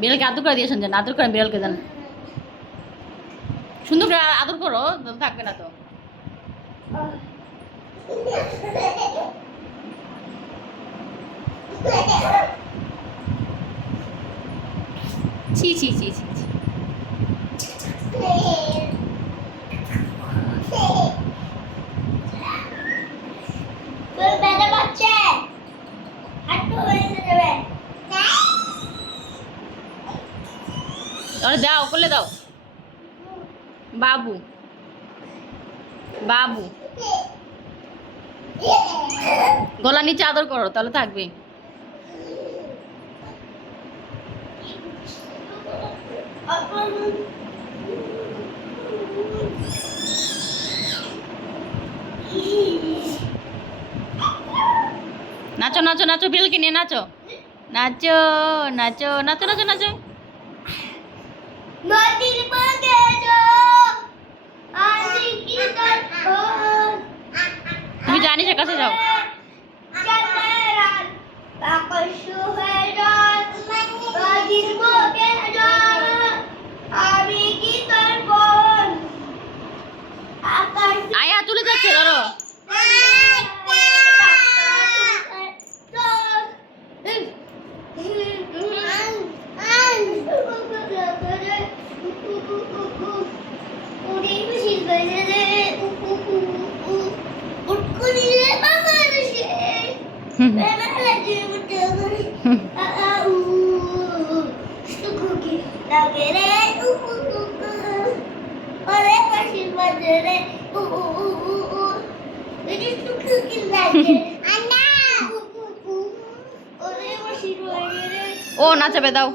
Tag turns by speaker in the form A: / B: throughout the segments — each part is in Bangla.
A: বিড়ালকে আদর করে দিয়েছেন জান আদর করেন বিড়ালকে জান সুন্দর করে আদর করো, থাকবে না তো। ছি ছি ছি ছি ছি। দাও করলে দাও। বাবু। বাবু। গলা নিচে আদর করো, তাহলে থাকবে। নাচো নাচো নাচো, বিড়ালকে নিয়ে নাচো। নাচো নাচো নাচো নাচো নাচো। ও নাচাবে দাও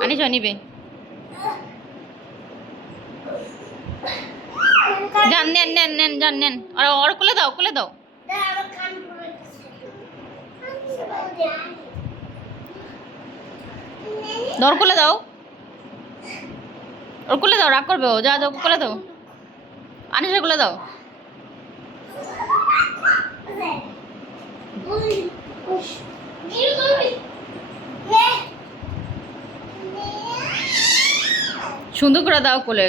A: আনিস নিবে যান, নেন নেন নেন, যান, নেন। আর ওর কোলে দাও কোলে দাও। ধর কোলে দাও। ওর কোলে দাও, রাগ করবে ও। যা যাও কোলে দাও। আনিসের কোলে দাও। সুন্দর করে দাও কোলে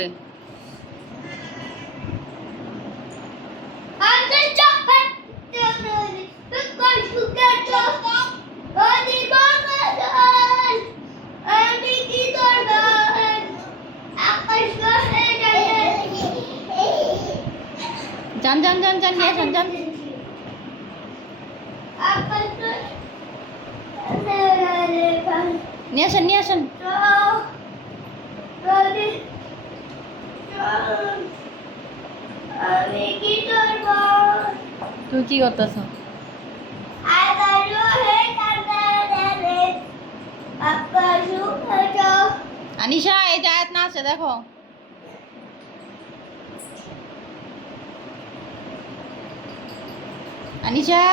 A: যান যান যান যান নিয়ে যান যান নিয়ে আসেন নিয়ে আসেন। তুমি কি করতেছ? আনিশা, এই জায়াত না আছে, দেখো। আনিশা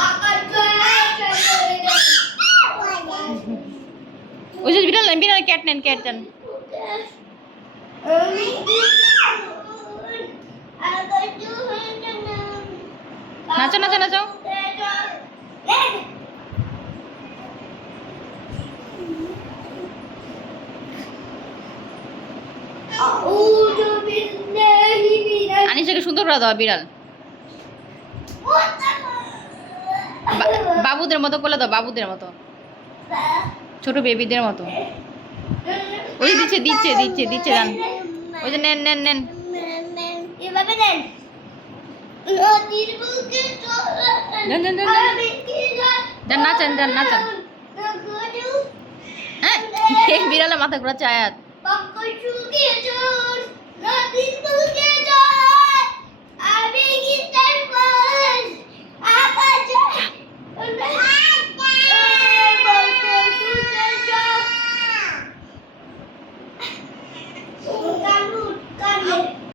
B: আকাশ হে
A: ওই যে বিড়াল নেন বিড়াল ক্যাট নেন ক্যাট নেন
B: আমি কি আকাশও হে
A: নাচো নাচো নাচো সুন্দর করে দাও বিড়াল। বাবুদের মতো করে দাও বাবুদের মতো। ছোট বেবিদের মতো। ওই দিচ্ছে দিচ্ছে দিচ্ছে দিচ্ছে যান ওই যে নেন নেন নেন।
B: এভাবে নেন।
A: যান, নাচান, যান, নাচান। হ্যাঁ এই বিড়ালের মাথা ঘোরাচ্ছে আয়াত।
B: Amiguita.